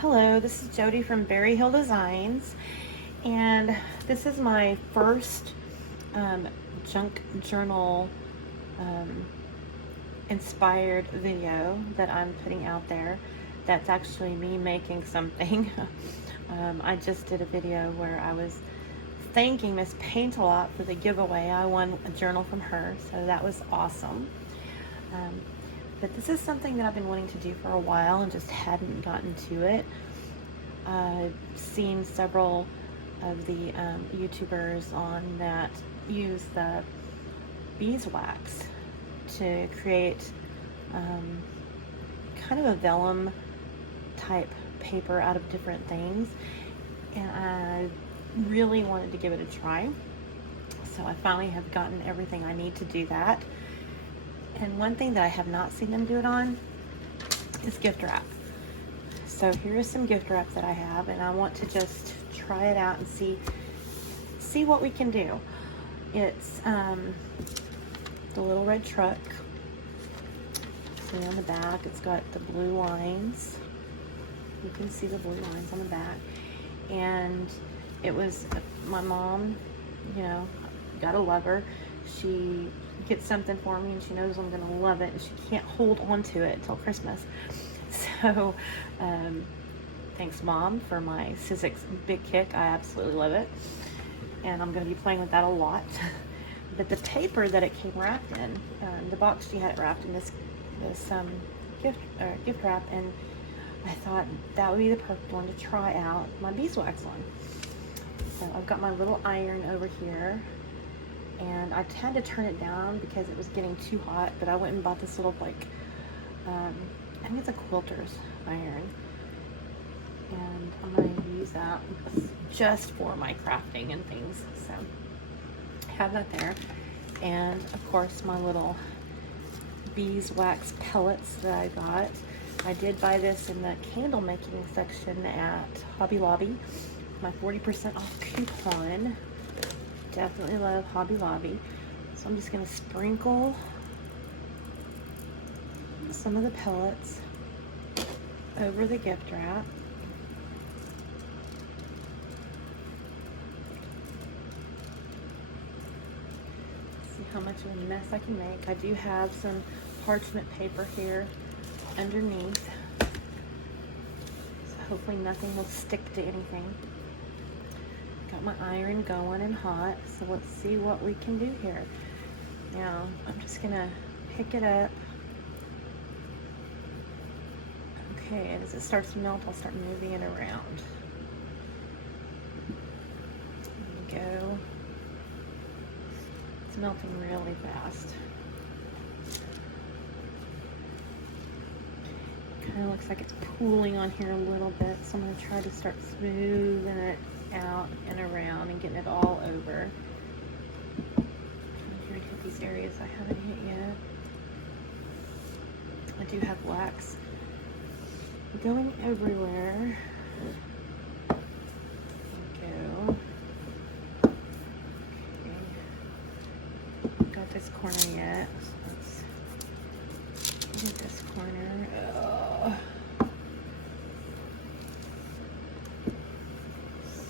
Hello, this is Jody from Berry Hill Designs, and this is my first junk journal inspired video that I'm putting out there. That's actually me making something. I just did a video where I was thanking Miss Paint-A-Lot for the giveaway. I won a journal from her, so that was awesome. But this is something that I've been wanting to do for a while and just hadn't gotten to it. I've seen several of the YouTubers on that use the beeswax to create kind of a vellum type paper out of different things, and I really wanted to give it a try. So I finally have gotten everything I need to do that. And one thing that I have not seen them do it on is gift wrap. So here is some gift wrap that I have, and I want to just try it out and see what we can do. It's the little red truck. See on the back, it's got the blue lines. You can see the blue lines on the back. And it was my mom, you know, gotta love her. She gets something for me and she knows I'm gonna love it, and she can't hold on to it until Christmas. So thanks Mom for my Sizzix Big Kick. I absolutely love it, and I'm gonna be playing with that a lot. But the paper that it came wrapped in, the box she had it wrapped in this gift wrap, and I thought that would be the perfect one to try out my beeswax on. So I've got my little iron over here, and I had to turn it down because it was getting too hot, but I went and bought this little, like, I think it's a quilter's iron, and I'm going to use that just for my crafting and things. So I have that there, and of course my little beeswax pellets that I got. I did buy this in the candle making section at Hobby Lobby, my 40% off coupon. Definitely love Hobby Lobby. So I'm just going to sprinkle some of the pellets over the gift wrap. See how much of a mess I can make. I do have some parchment paper here underneath, so hopefully nothing will stick to anything. Got my iron going and hot, so let's see what we can do here. Now I'm just gonna pick it up. Okay, and as it starts to melt, I'll start moving it around. There we go. It's melting really fast. Kind of looks like it's pooling on here a little bit, so I'm going to try to start smoothing it out and around and getting it all over. I'm trying to hit these areas I haven't hit yet. I do have wax going everywhere. There we go. Okay. Got this corner yet. So let's get this corner. Oh.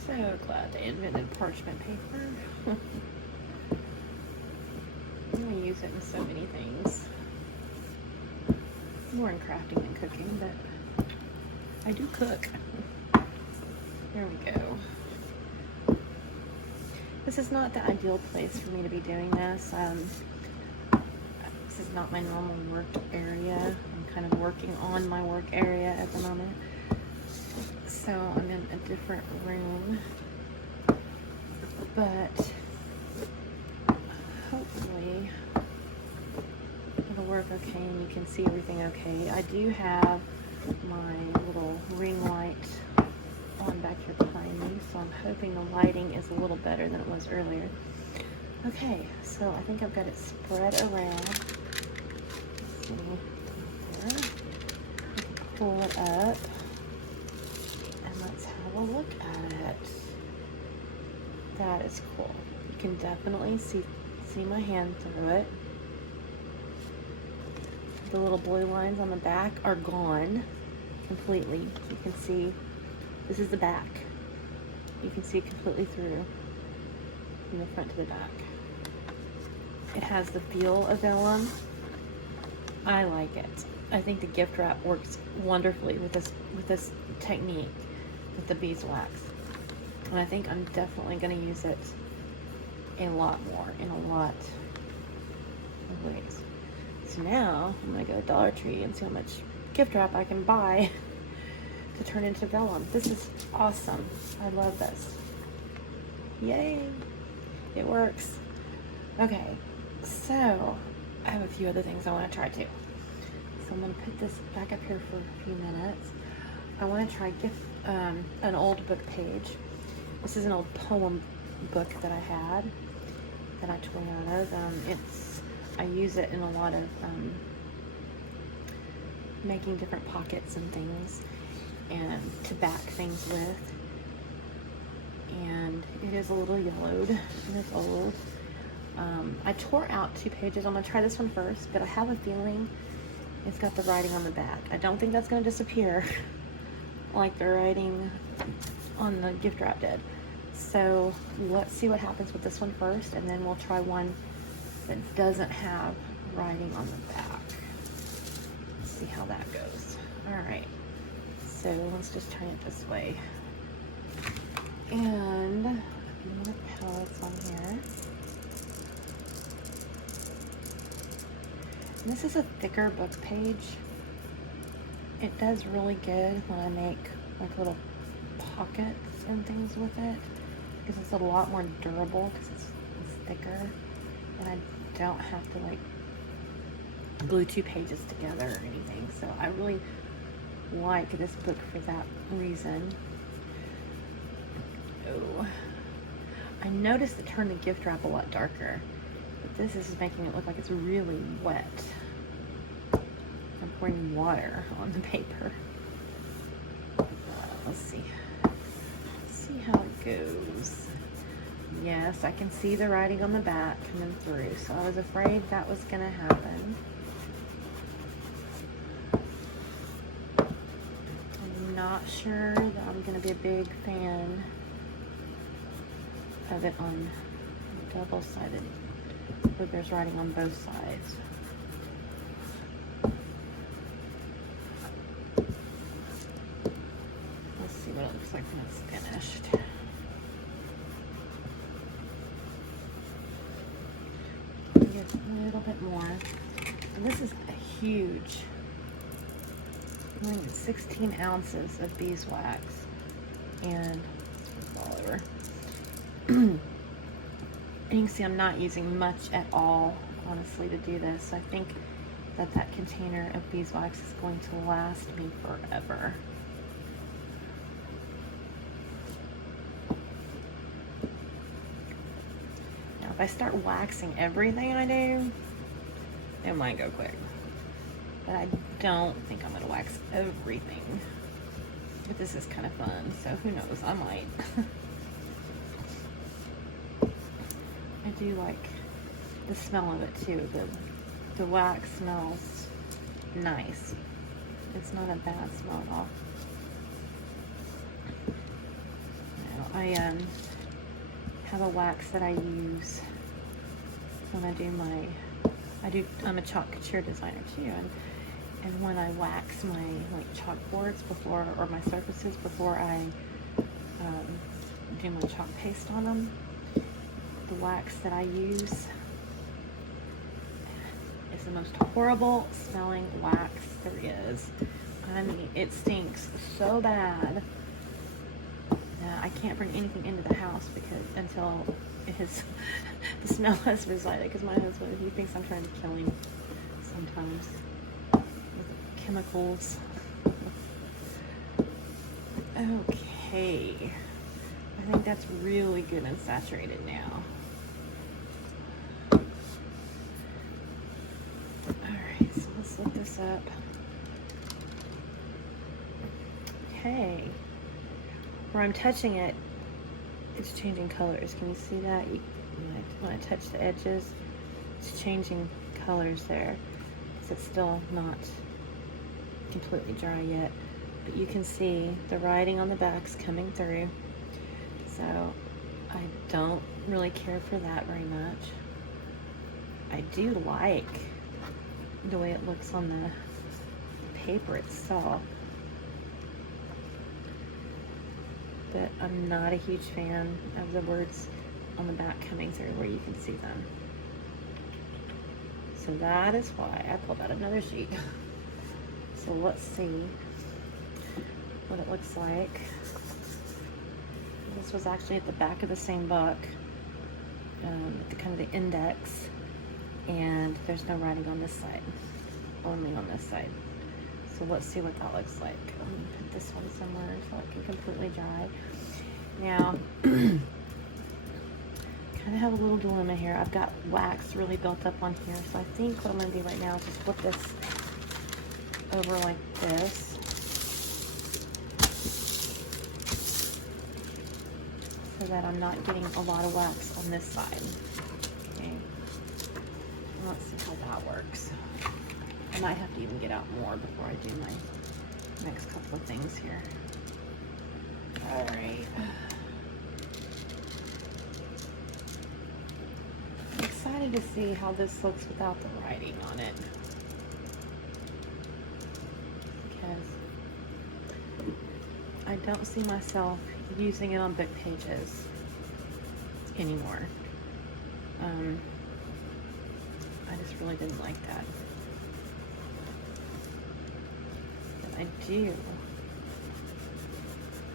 So glad they invented parchment paper. I'm going to use it in so many things. More in crafting than cooking, but I do cook. There we go. This is not the ideal place for me to be doing this. This is not my normal work area. I'm kind of working on my work area at the moment. So I'm in a different room, but hopefully it'll work okay and you can see everything okay. I do have my little ring light on back here behind me, so I'm hoping the lighting is a little better than it was earlier. Okay, so I think I've got it spread around. Let's see, there. Pull it up. Let's have a look at it. That is cool. You can definitely see my hand through it. The little blue lines on the back are gone. completely. You can see, this is the back. You can see it completely through from the front to the back. It has the feel of vellum. I like it. I think the gift wrap works wonderfully with this technique with the beeswax. And I think I'm definitely going to use it a lot more in a lot of ways. So now I'm going to go to Dollar Tree and see how much gift wrap I can buy to turn into vellum. This is awesome. I love this. Yay! It works. Okay, so I have a few other things I want to try too. So I'm going to put this back up here for a few minutes. I want to try an old book page. This is an old poem book that I had that I tore out of. I use it in a lot of making different pockets and things, and to back things with. And it is a little yellowed and it's old. I tore out 2 pages. I'm gonna try this one first, but I have a feeling it's got the writing on the back. I don't think that's gonna disappear like the writing on the gift wrap did. So let's see what happens with this one first, and then we'll try one that doesn't have writing on the back. Let's see how that goes. All right, so let's just turn it this way. And more palettes on here. And this is a thicker book page. It does really good when I make like little pockets and things with it, because it's a lot more durable because it's thicker, and I don't have to like glue 2 pages together or anything. So I really like this book for that reason. Oh, I noticed it turned the gift wrap a lot darker, but this is making it look like it's really wet. I'm pouring water on the paper. Let's see. Let's see how it goes. Yes, I can see the writing on the back coming through, so I was afraid that was going to happen. I'm not sure that I'm going to be a big fan of it on double-sided, but there's writing on both sides. Let's see what it looks like when it's finished. Get a little bit more. And this is a huge, I think it's 16 ounces of beeswax, and it's all over. And you can see I'm not using much at all, honestly, to do this. I think that container of beeswax is going to last me forever. Now, if I start waxing everything I do, it might go quick. But I don't think I'm going to wax everything. But this is kind of fun, so who knows, I might. I do like the smell of it too. The wax smells nice. It's not a bad smell at all. Now, I have a wax that I use when I do I'm a chalk couture designer too, and when I wax my like chalkboards before, or my surfaces before I do my chalk paste on them, the wax that I use is the most horrible smelling wax there is. I mean, it stinks so bad that I can't bring anything into the house until the smell has resided, because my husband, he thinks I'm trying to kill him sometimes with chemicals. Okay, I think that's really good and saturated now. Alright, so let's look this up. Okay, where I'm touching it, it's changing colors. Can you see that? When I touch the edges, it's changing colors there. It's still not completely dry yet, but you can see the writing on the back's coming through. So I don't really care for that very much. I do like the way it looks on the paper itself, but I'm not a huge fan of the words on the back coming through where you can see them. So that is why I pulled out another sheet. So let's see what it looks like. This was actually at the back of the same book, at the kind of the index, and there's no writing on this side, only on this side. So let's see what that looks like. I'm gonna put this one somewhere until it can completely dry. Now, kind of have a little dilemma here. I've got wax really built up on here, so I think what I'm gonna do right now is just flip this over like this. So that I'm not getting a lot of wax on this side. Okay. Let's see how that works. I might have to even get out more before I do my next couple of things here. All right. I'm excited to see how this looks without the writing on it. Because I don't see myself using it on book pages anymore. I just really didn't like that. But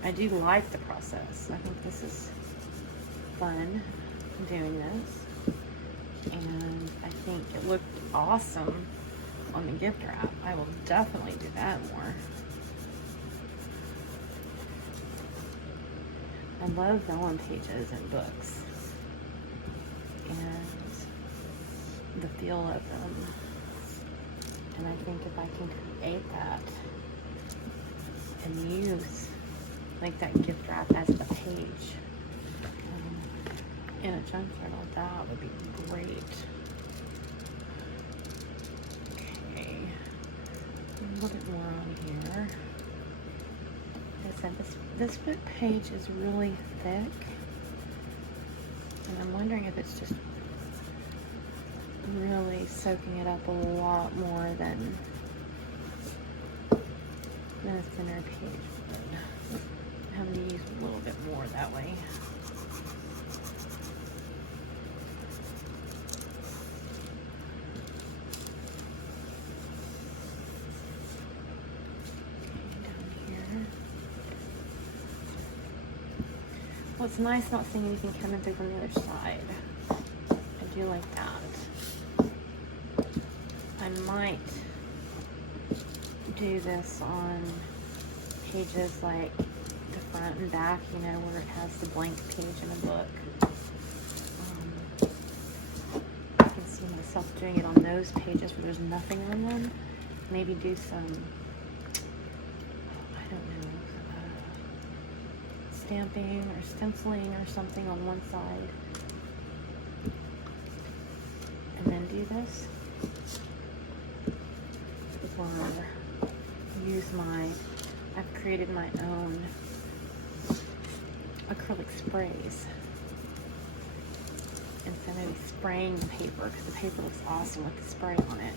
I do like the process. I think this is fun doing this. And I think it looked awesome on the gift wrap. I will definitely do that more. I love vellum pages in books and the feel of them. And I think if I can create that and use like that gift wrap as the page in a junk journal, that would be great. Okay, a little bit more on here. Like I said, this book page is really thick, and I'm wondering if it's just really soaking it up a lot more than a thinner page would. I'm having to use a little bit more that way. Well, it's nice not seeing anything coming through from the other side. I do like that. I might do this on pages like the front and back, you know, where it has the blank page in a book. I can see myself doing it on those pages where there's nothing on them. Maybe do some, I don't know, stamping or stenciling or something on one side. And then do this. Or use I've created my own acrylic sprays. And so maybe spraying the paper, because the paper looks awesome with the spray on it.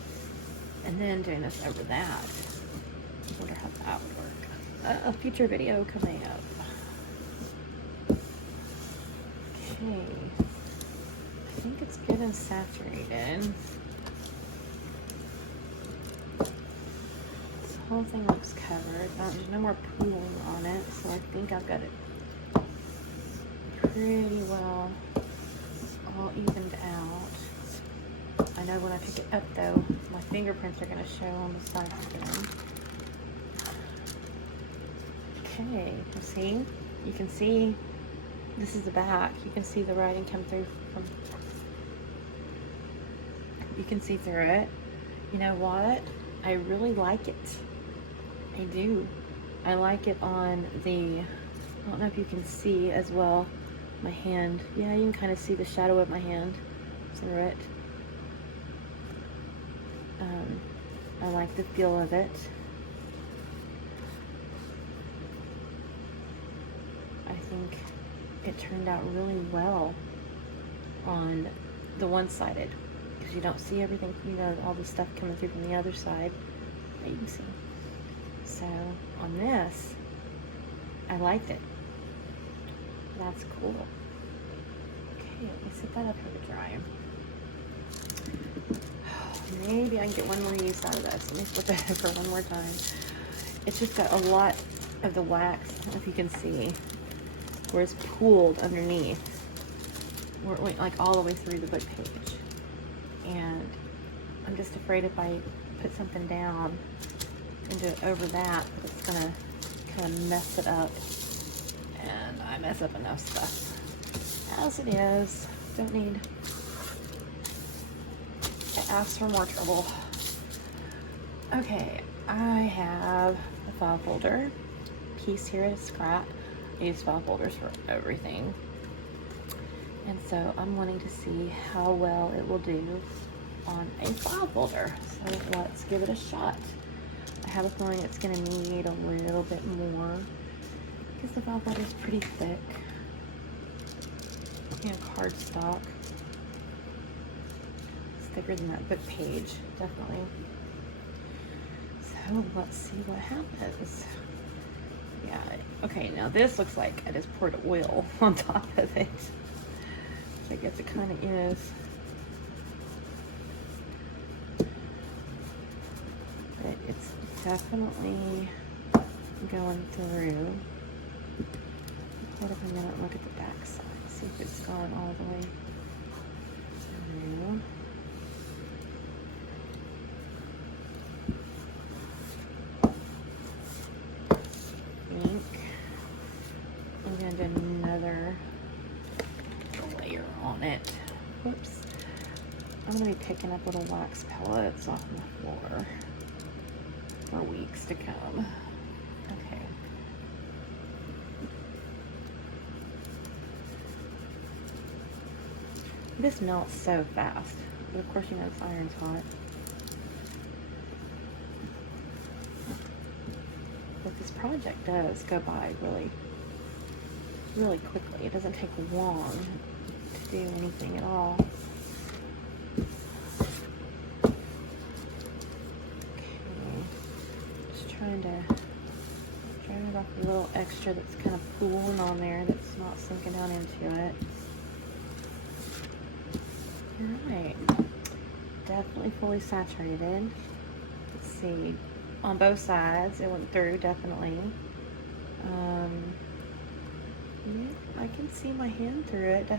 And then doing this over that. I wonder how that would work. A future video coming up. Okay. I think it's good and saturated. The whole thing looks covered. There's no more pooling on it, so I think I've got it pretty well all evened out. I know when I pick it up though, my fingerprints are going to show on the sides again. Okay, see? You can see this is the back. You can see the writing come through from, you can see through it. You know what? I really like it. I do. I like it on the, I don't know if you can see as well, my hand. Yeah, you can kind of see the shadow of my hand through it. I like the feel of it. it turned out really well on the one-sided, because you don't see everything, you know, all the stuff coming through from the other side that you can see. So on this, I liked it. That's cool. Okay, let me set that up here to dry. Maybe I can get one more use out of this. Let me flip it over one more time. It's just got a lot of the wax, I don't know if you can see, where it's pooled underneath, where it went like all the way through the book page. And I'm just afraid if I put something down and do it over that, it's gonna kind of mess it up. And I mess up enough stuff as it is. Don't need to ask for more trouble. Okay, I have a file folder piece here at Scrap. I use file folders for everything. And so I'm wanting to see how well it will do on a file folder. So let's give it a shot. I have a feeling it's going to need a little bit more because the file folder is pretty thick. You know, cardstock. It's thicker than that book page, definitely. So let's see what happens. Yeah, okay, now this looks like I just poured oil on top of it. I guess it kind of is. But it's definitely going through. Hold up a minute and look at the back side. See if it's going all the way through. I'm going to do another layer on it. Whoops. I'm going to be picking up little wax pellets off the floor for weeks to come. Okay. This melts so fast. But of course, you know, this iron's hot. But this project does go by really quickly. It doesn't take long to do anything at all. Okay, just trying to dry off a little extra that's kind of pooling on there that's not sinking down into it. Alright, definitely fully saturated. Let's see, on both sides it went through, definitely. Yeah, I can see my hand through it,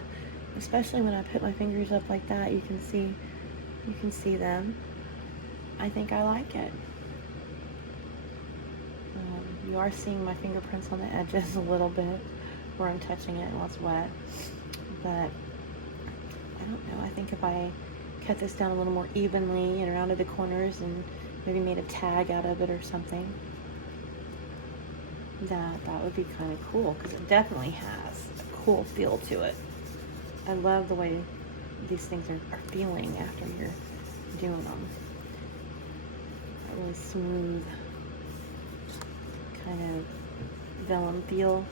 especially when I put my fingers up like that. You can see them. I think I like it. You are seeing my fingerprints on the edges a little bit where I'm touching it while it's wet, but I don't know. I think if I cut this down a little more evenly and around the corners and maybe made a tag out of it or something, that would be kind of cool, because it definitely has a cool feel to it. I love the way these things are feeling after you're doing them. That really smooth kind of vellum feel.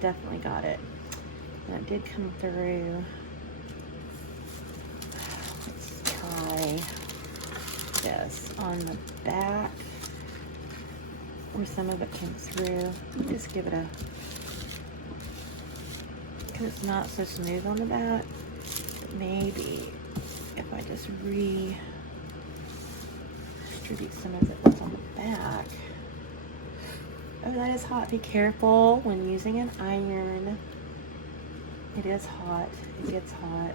Definitely got it. And it did come through. Let's try this on the back, where some of it came through. Just give it a, because it's not so smooth on the back, maybe if I just redistribute some of it that's on the back. Oh, that is hot. Be careful when using an iron. It is hot. It gets hot.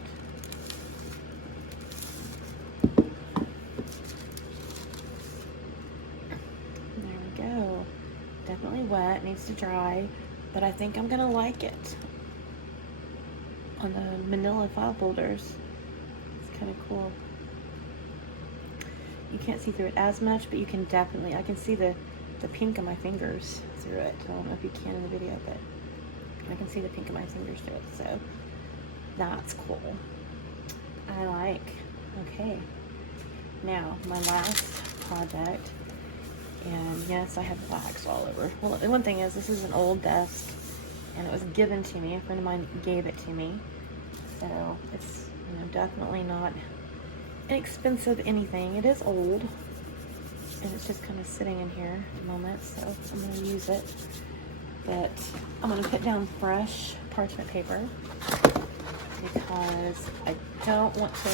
Definitely wet, needs to dry, but I think I'm gonna like it on the manila file folders. It's kind of cool. You can't see through it as much, but you can definitely, I can see the pink of my fingers through it. I don't know if you can in the video, but I can see the pink of my fingers through it, so that's cool. I like. Okay, now my last project. And yes, I have wax all over. Well, the one thing is, this is an old desk, and it was given to me. A friend of mine gave it to me. So it's, you know, definitely not inexpensive anything. It is old, and it's just kind of sitting in here at the moment, so I'm going to use it. But I'm going to put down fresh parchment paper because I don't want to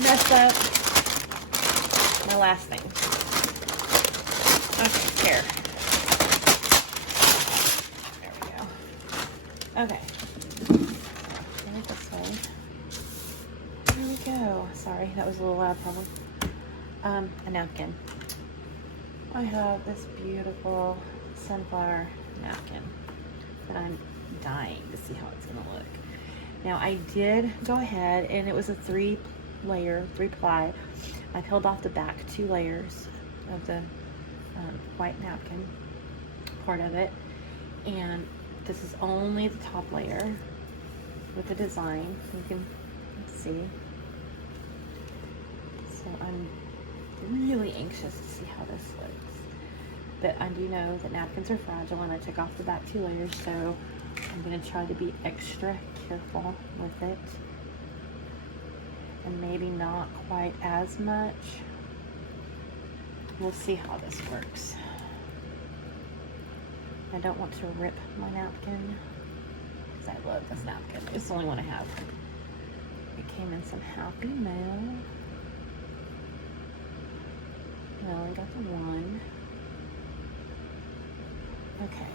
mess up my last thing. Okay, here. There we go. Okay. Right this way. There we go. Sorry, that was a little loud probably. A napkin. I have this beautiful sunflower napkin that I'm dying to see how it's going to look. Now I did go ahead, and it was a 3-ply. I peeled off the back 2 layers of the white napkin, part of it, and this is only the top layer with the design. You can see. So I'm really anxious to see how this looks. But I do know that napkins are fragile, and I took off the back 2 layers, so I'm going to try to be extra careful with it. And maybe not quite as much. We'll see how this works. I don't want to rip my napkin, because I love this napkin. It's the only one I have. It came in some happy mail. I only got the one. Okay,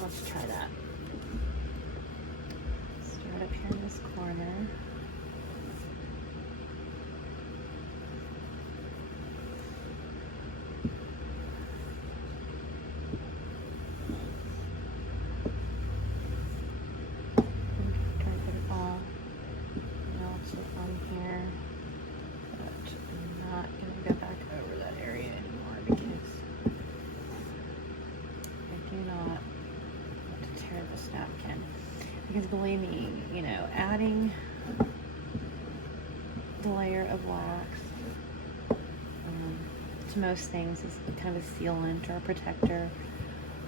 let's try that. Start up here in this corner. Try to put it all melted on here, but I'm not going to go back over that area anymore because I do not want to tear this napkin. Because believe me, you know, adding the layer of wax to most things is kind of a sealant or a protector.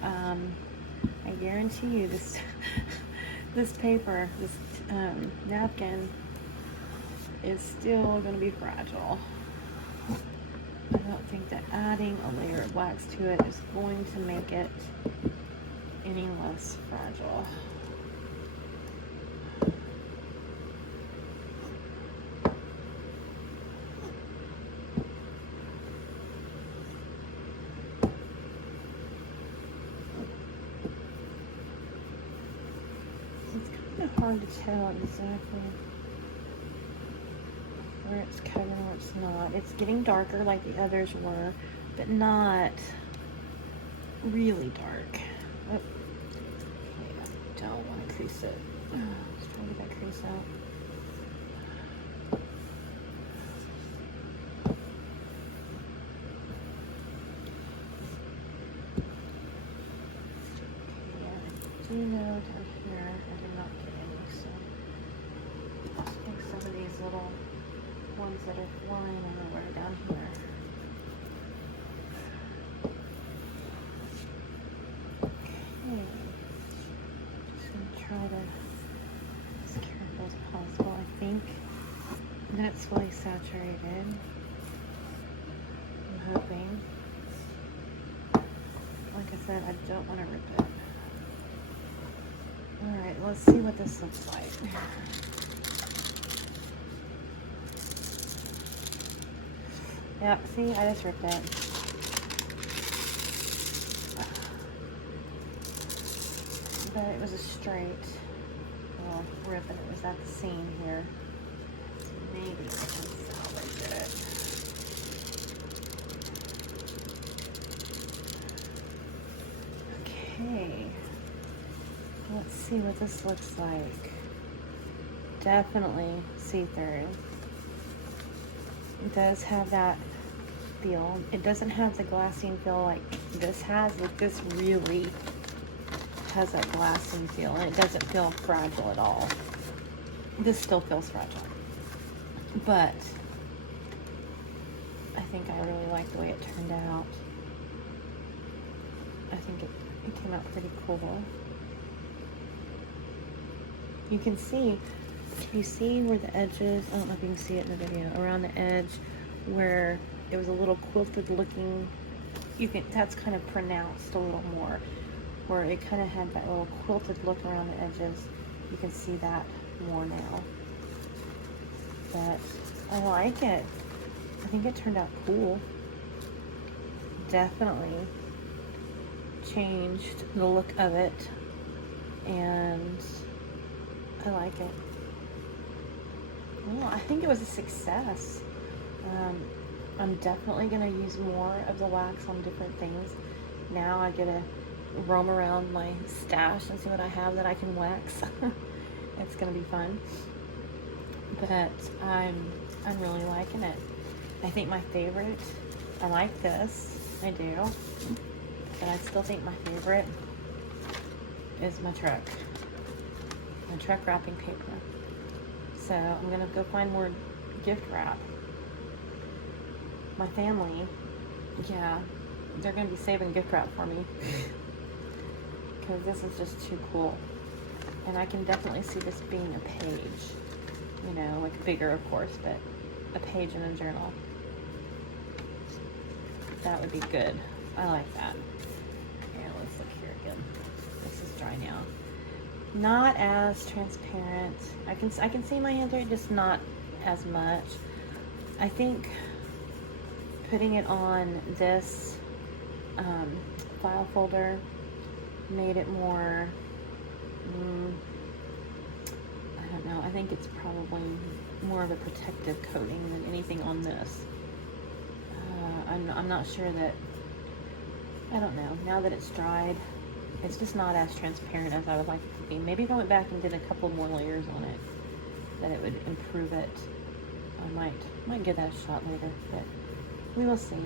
I guarantee you this this paper, this napkin is still going to be fragile. I don't think that adding a layer of wax to it is going to make it any less fragile. It's kind of hard to tell exactly where it's covering and where it's not. It's getting darker like the others were, but not really dark. Oh. Okay, I don't want to crease it. Let's try to get that crease out. Do you know down here I did not get any, so I think some of these little ones that are flying everywhere down here. Okay, just gonna try to be as careful as possible. I think that's fully saturated. I'm hoping. Like I said, I don't want to rip it. Alright, let's see what this looks like. Yep, see, I just ripped it. But it was a straight rip, and it was at the seam here. So maybe I can salvage it. Okay. Let's see what this looks like. Definitely see-through. It does have that feel. It doesn't have the glassine feel like this has. Like this really has that glassine feel, and it doesn't feel fragile at all. This still feels fragile, but I think I really like the way it turned out. I think it came out pretty cool. You can see, you see where the edges, I don't know if you can see it in the video, around the edge where it was a little quilted looking, that's kind of pronounced a little more, where it kind of had that little quilted look around the edges. You can see that more now. But I like it. I think it turned out cool. Definitely changed the look of it, and I like it. Well, I think it was a success. I'm definitely going to use more of the wax on different things. Now I get to roam around my stash and see what I have that I can wax. It's going to be fun. But I'm really liking it. I think my favorite, I like this, I do. But I still think my favorite is my truck wrapping paper. So I'm gonna go find more gift wrap. My family, yeah, they're gonna be saving gift wrap for me because this is just too cool. And I can definitely see this being a page, you know, like bigger of course, but a page in a journal. That would be good. I like that. Here, let's look here again. This is dry now. Not as transparent. I can see my hand through it, just not as much. I think putting it on this file folder made it more, I don't know, I think it's probably more of a protective coating than anything on this. I'm not sure that, I don't know, now that it's dried, it's just not as transparent as I would like it to be. Maybe if I went back and did a couple more layers on it, that it would improve it. I might give that a shot later, but we will see.